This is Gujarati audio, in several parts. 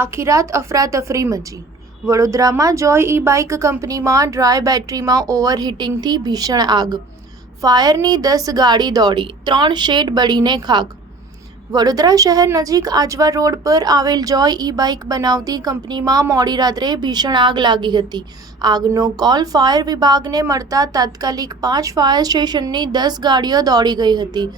આખી રાત અફરાતફરી મચી. વડોદરામાં જોય ઈ બાઇક કંપનીમાં ડ્રાય બેટરીમાં ઓવરહીટિંગથી ભીષણ આગ. ફાયરની 10 ગાડી દોડી, 3 શેડ બળીને ખાખ. વડોદરા શહેર નજીક આજવા રોડ પર આવેલ જોય ઈ બાઇક બનાવતી કંપનીમાં મોડી રાત્રે ભીષણ આગ લાગી હતી. આગનો કોલ ફાયર વિભાગને મળતા તાત્કાલિક 5 ફાયર સ્ટેશનની 10 ગાડીઓ દોડી ગઈ હતી.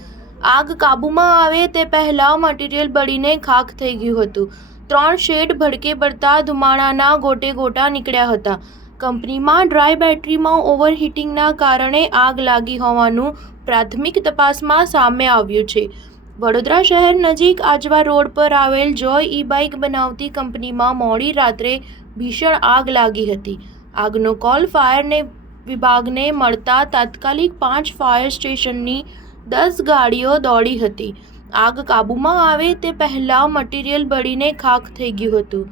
આગ કાબૂમાં આવે તે પહેલાં મટીરીયલ બળીને ખાખ થઈ ગયું હતું. 3 શેડ ભડકે પડતા ધુમાડાના ગોટે ગોટા નીકળ્યા હતા. કંપનીમાં ડ્રાય બેટરીમાં ઓવરહીટિંગના કારણે આગ લાગી હોવાનું પ્રાથમિક તપાસમાં સામે આવ્યું છે. વડોદરા શહેર નજીક આજવા રોડ પર આવેલ જોય ઈ બાઇક બનાવતી કંપનીમાં મોડી રાત્રે ભીષણ આગ લાગી હતી. આગનો કોલ ફાયર વિભાગને મળતા તાત્કાલિક 5 ફાયર સ્ટેશનની 10 ગાડીઓ દોડી હતી. આગ કાબૂમાં આવે તે પહેલાં મટીરીયલ બળીને ખાખ થઈ ગયું હતું.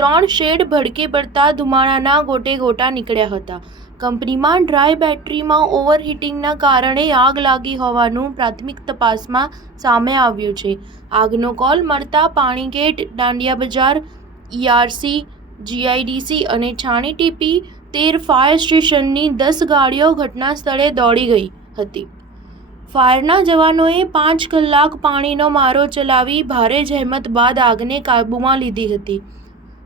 3 શેડ ભડકે પડતા ધુમાડાના ગોટે ગોટા નીકળ્યા હતા. કંપનીમાં ડ્રાય બેટરીમાં ઓવરહીટિંગના કારણે આગ લાગી હોવાનું પ્રાથમિક તપાસમાં સામે આવ્યું છે. આગનો કોલ મળતા પાણીગેટ, દાંડિયા બજાર, ERC, GIDC અને છાણી ટીપી 13 ફાયર સ્ટેશનની 10 ગાડીઓ ઘટના સ્થળે દોડી ગઈ હતી. ફાયરના જવાનોએ 5 કલાક પાણીનો મારો ચલાવી ભારે જહેમત બાદ આગને કાબૂમાં લીધી હતી.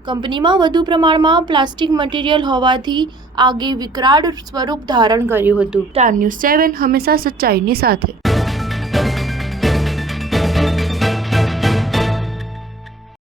કંપનીમાં વધુ પ્રમાણમાં પ્લાસ્ટિક મટીરીયલ હોવાથી આગે વિકરાળ સ્વરૂપ ધારણ કર્યું હતું. સ્ટાર ન્યૂઝ 7 હંમેશા સચ્ચાઈની સાથે.